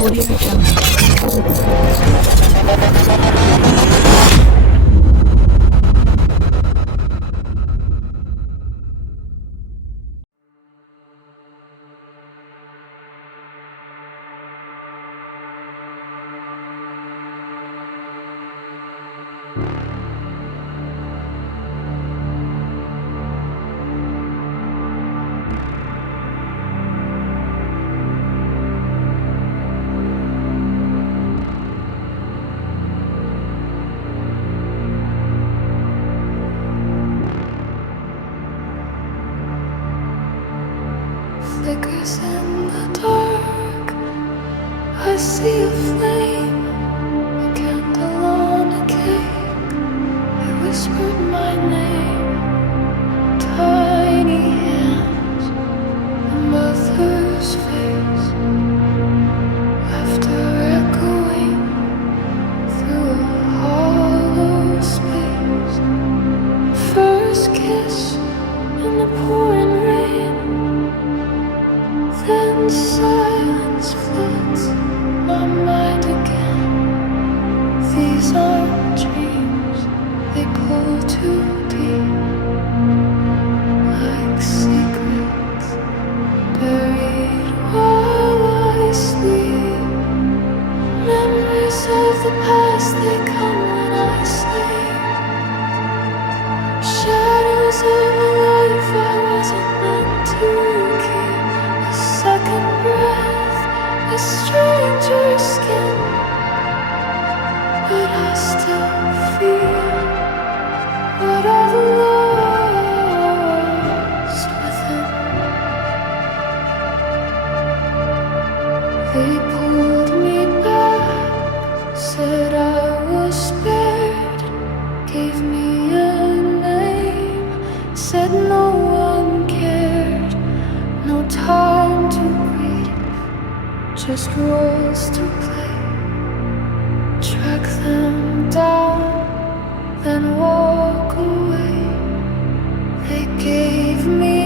Audio Jungle. Flickers in the dark, I see a flame, a candle on a cake. I whispered my name, tiny hands, a mother's face, laughter echoing through a hollow space. First kiss in the pouring rain. Then silence floods my mind again. These aren't dreams, they pull too deep, like secrets buried while I sleep. Memories of the past, they come when I sleep. Shadows of a life I wasn't meant to keep. A second breath, a stranger skin, but I still feel what I've lost within. They pulled me back, said I was spared, gave me a name, said no one cared, no time to grieve, just roles to play. Track them down, then walk away. They gave me